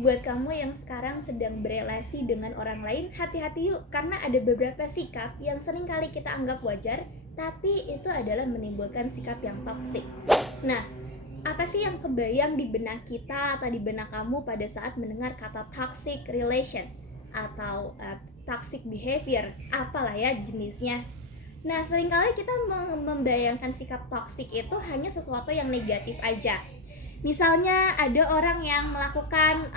Buat kamu yang sekarang sedang berelasi dengan orang lain, hati-hati yuk, karena ada beberapa sikap yang sering kali kita anggap wajar, tapi itu adalah menimbulkan sikap yang toksik. Nah, apa sih yang kebayang di benak kita atau di benak kamu pada saat mendengar kata toxic relation atau toxic behavior, apalah ya jenisnya. Nah, seringkali kita membayangkan sikap toksik itu hanya sesuatu yang negatif aja. Misalnya ada orang yang melakukan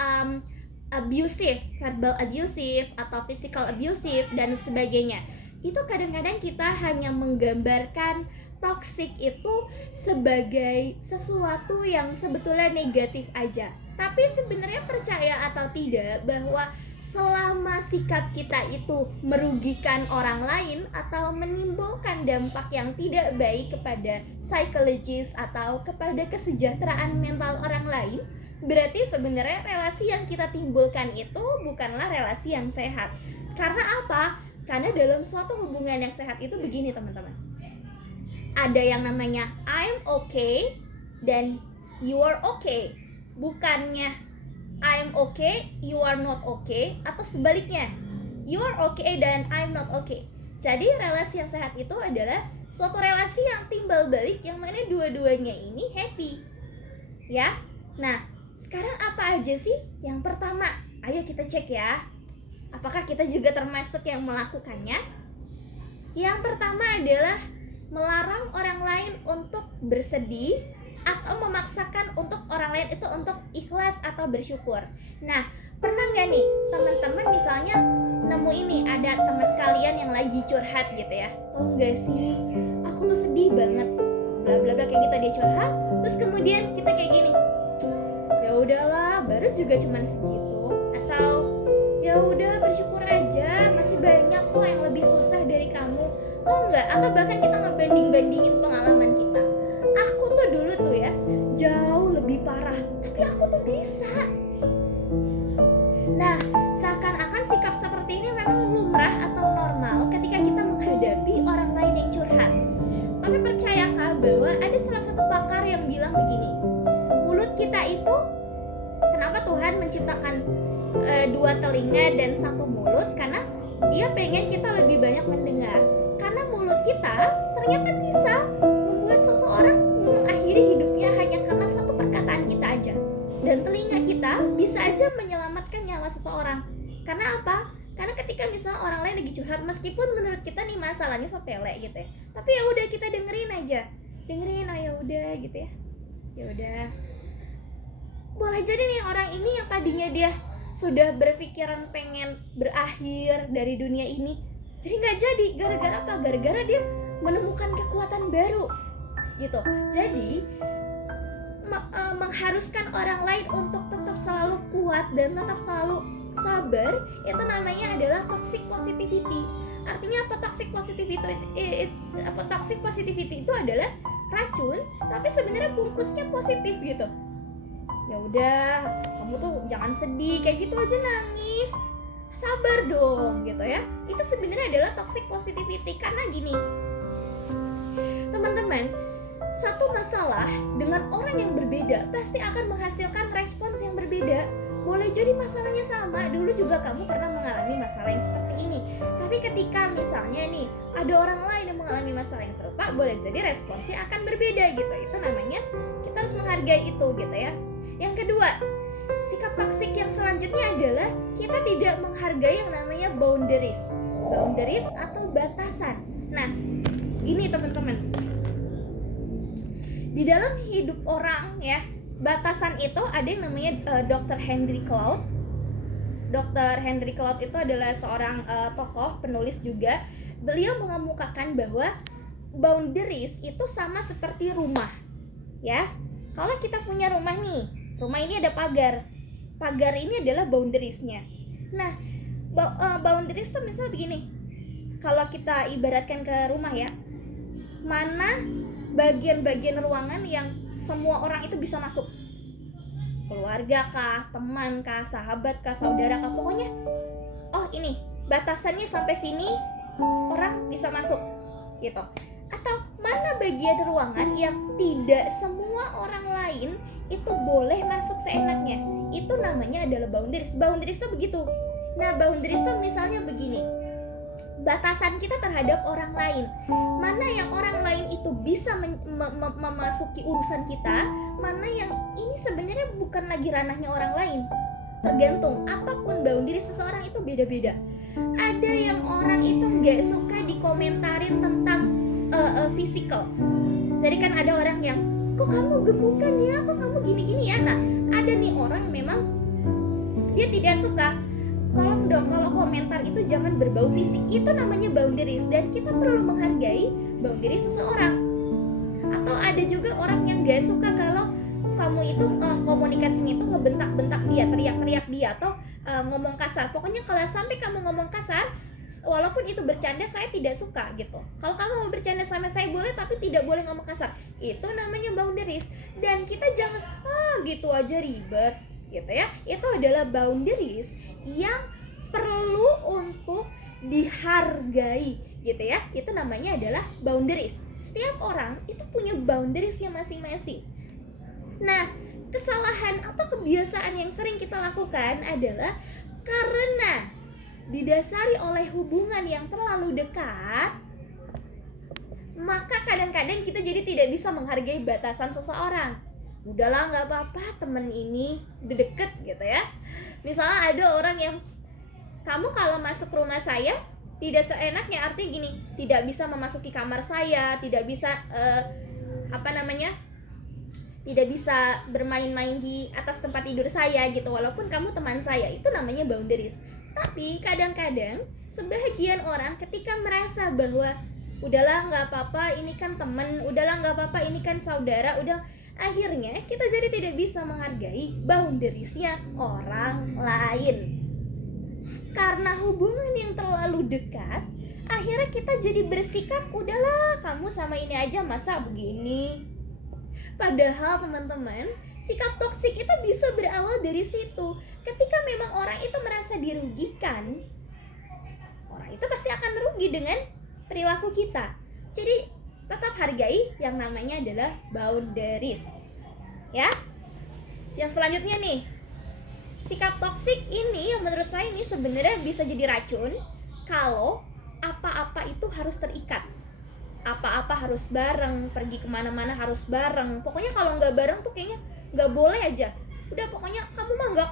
abusive, verbal abusive atau physical abusive dan sebagainya. Itu kadang-kadang kita hanya menggambarkan toxic itu sebagai sesuatu yang sebetulnya negatif aja. Tapi sebenarnya percaya atau tidak bahwa selama sikap kita itu merugikan orang lain atau menimbulkan dampak yang tidak baik kepada psikologis atau kepada kesejahteraan mental orang lain, berarti sebenarnya relasi yang kita timbulkan itu bukanlah relasi yang sehat. Karena apa? Karena dalam suatu hubungan yang sehat itu begini teman-teman, ada yang namanya I'm okay dan you are okay, bukannya I'm okay, you are not okay, atau sebaliknya, you are okay dan I'm not okay. Jadi relasi yang sehat itu adalah suatu relasi yang timbal balik, yang mana dua-duanya ini happy, ya. Nah, sekarang apa aja sih? Yang pertama, ayo kita cek ya, apakah kita juga termasuk yang melakukannya? Yang pertama adalah melarang orang lain untuk bersedih atau memaksakan untuk orang lain itu untuk ikhlas atau bersyukur. Nah, pernah nggak nih teman-teman misalnya nemu ini, ada teman kalian yang lagi curhat gitu ya, tau nggak sih, aku tuh sedih banget, bla bla bla kayak gitu, dia curhat, terus kemudian kita kayak gini, ya udahlah, baru juga cuman segitu, atau ya udah bersyukur aja, masih banyak kok yang lebih susah dari kamu, tau nggak? Atau bahkan kita ngebanding-bandingin pengalaman kita. Aku tuh dulu tuh ya jauh lebih parah, tapi aku tuh bisa. Nah, seakan-akan sikap seperti ini memang lumrah atau normal ketika kita menghadapi orang lain yang curhat. Tapi percayakah bahwa ada salah satu pakar yang bilang begini, mulut kita itu, kenapa Tuhan menciptakan dua telinga dan satu mulut? Karena dia pengen kita lebih banyak mendengar. Karena mulut kita ternyata bisa membuat seseorang mengakhiri hidupnya hanya karena satu perkataan kita aja. Dan telinga kita bisa aja menyelamatkan nyawa seseorang. Karena apa? Karena ketika misalnya orang lain lagi curhat, meskipun menurut kita nih masalahnya sepele gitu ya, tapi ya udah kita dengerin aja. Dengerin, oh ya udah gitu ya. Ya udah. Boleh jadi nih orang ini yang tadinya dia sudah berpikiran pengen berakhir dari dunia ini, jadi nggak jadi. Gara-gara apa? Gara-gara dia menemukan kekuatan baru gitu. Jadi mengharuskan orang lain untuk tetap selalu kuat dan tetap selalu sabar, itu namanya adalah toxic positivity. Artinya apa? Toxic positivity itu adalah racun, tapi sebenarnya bungkusnya positif gitu. Ya udah, kamu tuh jangan sedih kayak gitu aja, nangis, sabar dong gitu ya. Itu sebenarnya adalah toxic positivity. Karena gini teman-teman, satu masalah dengan orang yang berbeda pasti akan menghasilkan respons yang berbeda. Boleh jadi masalahnya sama, dulu juga kamu pernah mengalami masalah yang seperti ini, tapi ketika misalnya nih ada orang lain yang mengalami masalah yang serupa, boleh jadi responsnya akan berbeda gitu. Itu namanya kita harus menghargai itu gitu ya. Yang kedua, sikap toksik yang selanjutnya adalah kita tidak menghargai yang namanya boundaries atau batasan. Nah, ini teman-teman, di dalam hidup orang ya, batasan itu ada yang namanya Dr. Henry Cloud. Dr. Henry Cloud itu adalah seorang tokoh, penulis juga. Beliau mengemukakan bahwa boundaries itu sama seperti rumah ya. Kalau kita punya rumah nih, rumah ini ada pagar. Pagar ini adalah boundariesnya. Nah, boundaries tuh misalnya begini, kalau kita ibaratkan ke rumah ya, mana bagian-bagian ruangan yang semua orang itu bisa masuk, keluarga kah, teman kah, sahabat kah, saudara kah, pokoknya oh ini batasannya sampai sini orang bisa masuk gitu. Atau mana bagian ruangan yang tidak semua semua orang lain itu boleh masuk seenaknya. Itu namanya adalah boundaries. Boundaries itu begitu. Nah, boundaries itu misalnya begini, batasan kita terhadap orang lain. Mana yang orang lain itu bisa memasuki urusan kita, mana yang ini sebenarnya bukan lagi ranahnya orang lain. Tergantung, apapun boundary seseorang itu beda-beda. Ada yang orang itu gak suka dikomentarin tentang physical. Jadi kan ada orang yang, kok kamu gemukan ya, kok kamu gini-gini ya. Nah, ada nih orang memang dia tidak suka. Tolong dong, kalau komentar itu jangan berbau fisik. Itu namanya boundaries, dan kita perlu menghargai boundaries seseorang. Atau ada juga orang yang gak suka kalau kamu itu komunikasinya itu ngebentak-bentak dia, teriak-teriak dia, atau ngomong kasar. Pokoknya kalau sampai kamu ngomong kasar, walaupun itu bercanda, saya tidak suka gitu. Kalau kamu mau bercanda sama saya boleh, tapi tidak boleh ngomong kasar. Itu namanya boundaries. Dan kita jangan gitu aja ribet gitu ya. Itu adalah boundaries yang perlu untuk dihargai gitu ya. Itu namanya adalah boundaries. Setiap orang itu punya boundariesnya masing-masing. Nah, kesalahan atau kebiasaan yang sering kita lakukan adalah karena didasari oleh hubungan yang terlalu dekat, maka kadang-kadang kita jadi tidak bisa menghargai batasan seseorang. Udahlah, gak apa-apa, temen ini udah deket gitu ya. Misalnya ada orang yang, kamu kalau masuk rumah saya tidak seenaknya, artinya gini, tidak bisa memasuki kamar saya, tidak bisa tidak bisa bermain-main di atas tempat tidur saya gitu, walaupun kamu teman saya. Itu namanya boundaries. Tapi kadang-kadang sebagian orang ketika merasa bahwa udahlah nggak apa-apa, ini kan temen, udahlah nggak apa-apa, ini kan saudara, udah, akhirnya kita jadi tidak bisa menghargai boundariesnya orang lain. Karena hubungan yang terlalu dekat, akhirnya kita jadi bersikap, udahlah kamu sama ini aja masa begini. Padahal teman-teman, sikap toksik itu bisa berawal dari situ. Ketika memang orang itu merasa dirugikan, orang itu pasti akan rugi dengan perilaku kita. Jadi tetap hargai yang namanya adalah boundaries. Ya. Yang selanjutnya nih, sikap toksik ini yang menurut saya ini sebenarnya bisa jadi racun kalau apa-apa itu harus terikat. Apa-apa harus bareng, pergi kemana-mana harus bareng. Pokoknya kalau nggak bareng tuh kayaknya nggak boleh aja. Udah pokoknya kamu mah nggak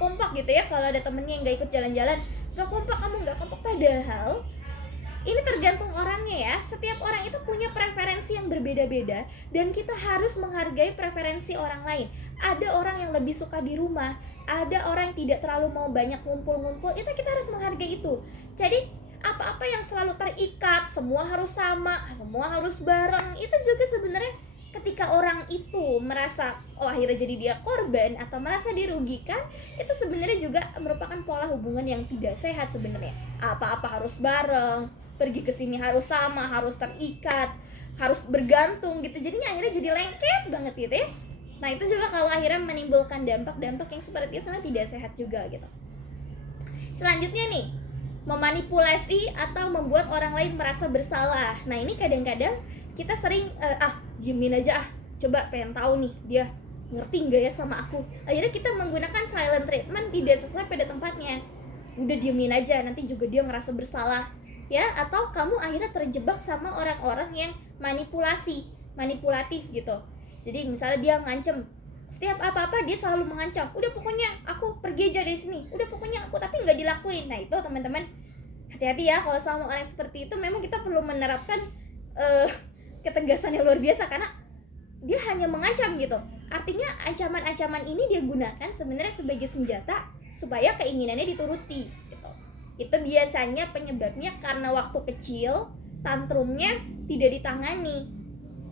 kompak gitu ya. Kalau ada temennya yang nggak ikut jalan-jalan, nggak kompak, kamu nggak kompak. Padahal ini tergantung orangnya ya. Setiap orang itu punya preferensi yang berbeda-beda, dan kita harus menghargai preferensi orang lain. Ada orang yang lebih suka di rumah, ada orang yang tidak terlalu mau banyak ngumpul-ngumpul. Itu kita harus menghargai itu. Jadi apa-apa yang selalu terikat, semua harus sama, semua harus bareng, itu juga sebenarnya ketika orang itu merasa akhirnya jadi dia korban atau merasa dirugikan, itu sebenarnya juga merupakan pola hubungan yang tidak sehat sebenarnya. Apa-apa harus bareng, pergi ke sini harus sama, harus terikat, harus bergantung gitu. Jadinya akhirnya jadi lengket banget gitu ya. Nah, itu juga kalau akhirnya menimbulkan dampak-dampak yang seperti itu sebenarnya tidak sehat juga gitu. Selanjutnya nih, memanipulasi atau membuat orang lain merasa bersalah. Nah, ini kadang-kadang kita sering diemin aja, coba pengen tahu nih dia ngerti nggak ya sama aku. Akhirnya kita menggunakan silent treatment, tidak sesuai pada tempatnya. Udah diemin aja, nanti juga dia ngerasa bersalah ya. Atau kamu akhirnya terjebak sama orang-orang yang manipulatif gitu. Jadi misalnya dia ngancem, setiap apa-apa dia selalu mengancam, udah pokoknya aku pergi aja dari sini, udah pokoknya aku, tapi nggak dilakuin. Nah, itu teman-teman hati-hati ya kalau sama orang seperti itu. Memang kita perlu menerapkan ketegasan yang luar biasa, karena dia hanya mengancam gitu. Artinya ancaman-ancaman ini dia gunakan sebenarnya sebagai senjata supaya keinginannya dituruti gitu. Itu biasanya penyebabnya karena waktu kecil tantrumnya tidak ditangani.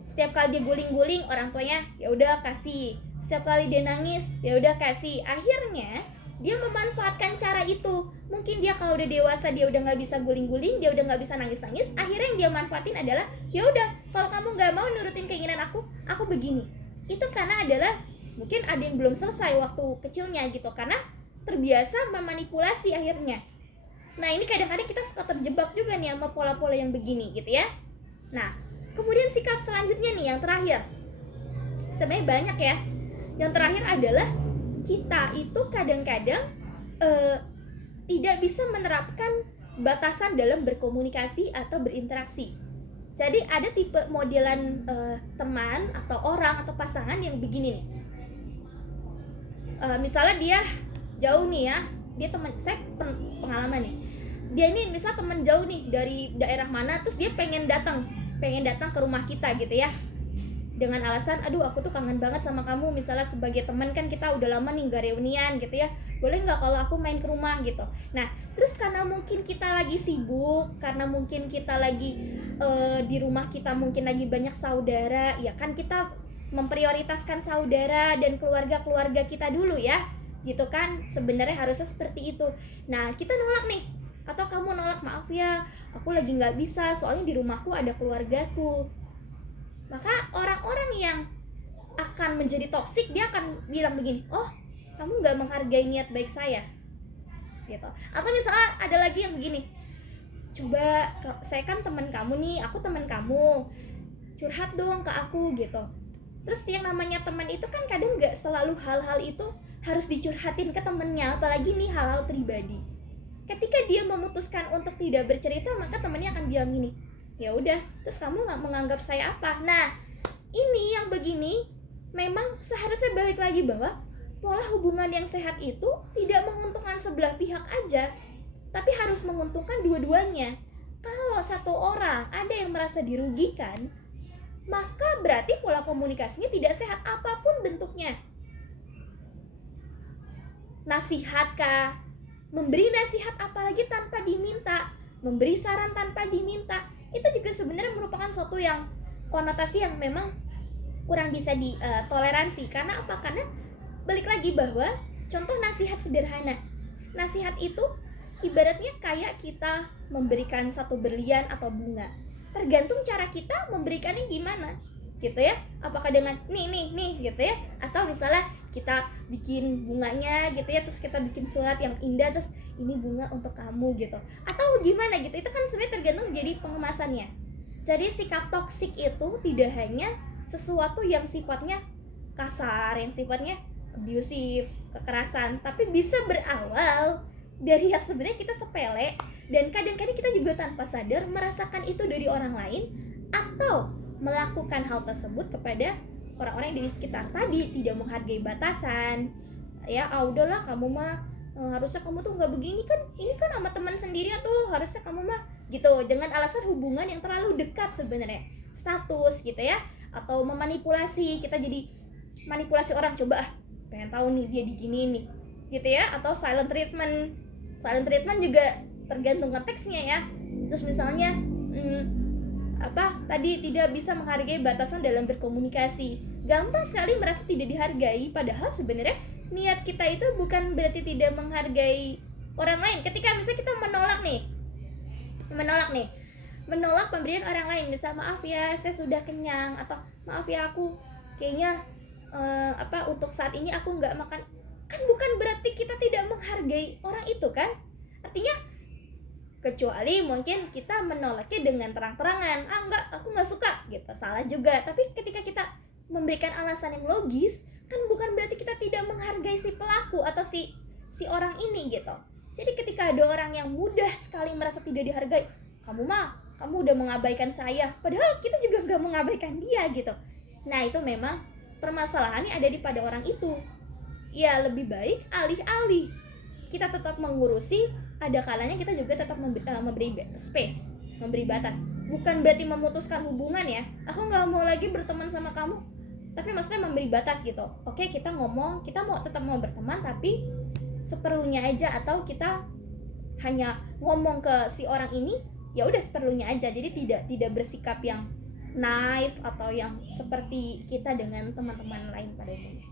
Setiap kali dia guling-guling, orang tuanya ya udah kasih. Setiap kali dia nangis, ya udah kasih. Akhirnya dia memanfaatkan cara itu. Mungkin dia kalau udah dewasa dia udah nggak bisa guling-guling, dia udah nggak bisa nangis-nangis. Akhirnya yang dia manfaatin adalah, ya udah kalau kamu nggak mau nurutin keinginan aku begini. Itu karena adalah mungkin ada yang belum selesai waktu kecilnya gitu, karena terbiasa memanipulasi akhirnya. Nah, ini kadang-kadang kita suka terjebak juga nih sama pola-pola yang begini gitu ya. Nah, kemudian sikap selanjutnya nih yang terakhir, sebenarnya banyak ya. Yang terakhir adalah kita itu kadang-kadang tidak bisa menerapkan batasan dalam berkomunikasi atau berinteraksi. Jadi ada tipe modelan teman atau orang atau pasangan yang begini nih. Misalnya dia jauh nih ya, dia teman, saya pengalaman nih, dia ini misal teman jauh nih dari daerah mana, terus dia pengen datang ke rumah kita gitu ya, dengan alasan aduh aku tuh kangen banget sama kamu, misalnya sebagai teman kan kita udah lama nih gak reunian gitu ya, boleh nggak kalau aku main ke rumah gitu. Nah terus karena mungkin kita lagi sibuk, karena mungkin kita lagi di rumah kita mungkin lagi banyak saudara, ya kan kita memprioritaskan saudara dan keluarga kita dulu ya, gitu kan, sebenarnya harusnya seperti itu. Nah kita nolak nih, atau kamu nolak, maaf ya aku lagi nggak bisa soalnya di rumahku ada keluargaku. Maka orang-orang yang akan menjadi toksik, dia akan bilang begini, oh kamu nggak menghargai niat baik saya gitu. Atau misalnya ada lagi yang begini, coba saya kan teman kamu nih, aku teman kamu, curhat dong ke aku gitu. Terus yang namanya teman itu kan kadang nggak selalu hal-hal itu harus dicurhatin ke temennya, apalagi nih hal-hal pribadi. Ketika dia memutuskan untuk tidak bercerita, maka temannya akan bilang gini, ya udah, terus kamu nggak menganggap saya apa? Nah ini yang begini memang seharusnya balik lagi bahwa pola hubungan yang sehat itu tidak menguntungkan sebelah pihak aja, tapi harus menguntungkan dua-duanya. Kalau satu orang ada yang merasa dirugikan, maka berarti pola komunikasinya tidak sehat apapun bentuknya. Nasihat kah? Memberi nasihat apalagi tanpa diminta, memberi saran tanpa diminta, itu juga sebenarnya merupakan suatu yang konotasi yang memang kurang bisa ditoleransi. Karena apa? Karena balik lagi bahwa contoh nasihat sederhana. Nasihat itu ibaratnya kayak kita memberikan satu berlian atau bunga. Tergantung cara kita memberikannya gimana gitu ya, apakah dengan nih gitu ya, atau misalnya kita bikin bunganya gitu ya, terus kita bikin surat yang indah, terus ini bunga untuk kamu gitu, atau gimana gitu. Itu kan sebenarnya tergantung jadi pengemasannya. Jadi sikap toksik itu tidak hanya sesuatu yang sifatnya kasar, yang sifatnya abusive, kekerasan, tapi bisa berawal dari yang sebenarnya kita sepele, dan kadang-kadang kita juga tanpa sadar merasakan itu dari orang lain, atau melakukan hal tersebut kepada orang-orang yang di sekitar. Tadi tidak menghargai batasan ya, udahlah kamu mah harusnya kamu tuh nggak begini kan, ini kan sama teman sendiri tuh, harusnya kamu mah gitu, dengan alasan hubungan yang terlalu dekat sebenarnya, status gitu ya, atau memanipulasi, kita jadi manipulasi orang, coba pengen tahu nih dia diginiin nih gitu ya, atau silent treatment juga tergantung konteksnya ya. Terus misalnya tadi tidak bisa menghargai batasan dalam berkomunikasi, gampang sekali merasa tidak dihargai, padahal sebenarnya niat kita itu bukan berarti tidak menghargai orang lain. Ketika misalnya kita menolak pemberian orang lain, misal maaf ya saya sudah kenyang, atau maaf ya aku kayaknya untuk saat ini aku nggak makan, kan bukan berarti kita tidak menghargai orang itu kan. Artinya kecuali mungkin kita menolaknya dengan terang-terangan, enggak, aku nggak suka gitu, salah juga. Tapi ketika kita memberikan alasan yang logis, kan bukan berarti kita tidak menghargai si pelaku atau si orang ini gitu. Jadi ketika ada orang yang mudah sekali merasa tidak dihargai, kamu udah mengabaikan saya, padahal kita juga nggak mengabaikan dia gitu. Nah itu memang permasalahannya ada di pada orang itu. Ya lebih baik alih-alih kita tetap mengurusi, ada kalanya kita juga tetap memberi space, memberi batas. Bukan berarti memutuskan hubungan ya, aku nggak mau lagi berteman sama kamu, tapi maksudnya memberi batas gitu. Oke, kita ngomong, kita tetap mau berteman, tapi seperlunya aja, atau kita hanya ngomong ke si orang ini ya udah seperlunya aja. Jadi tidak bersikap yang nice atau yang seperti kita dengan teman-teman lain pada umumnya.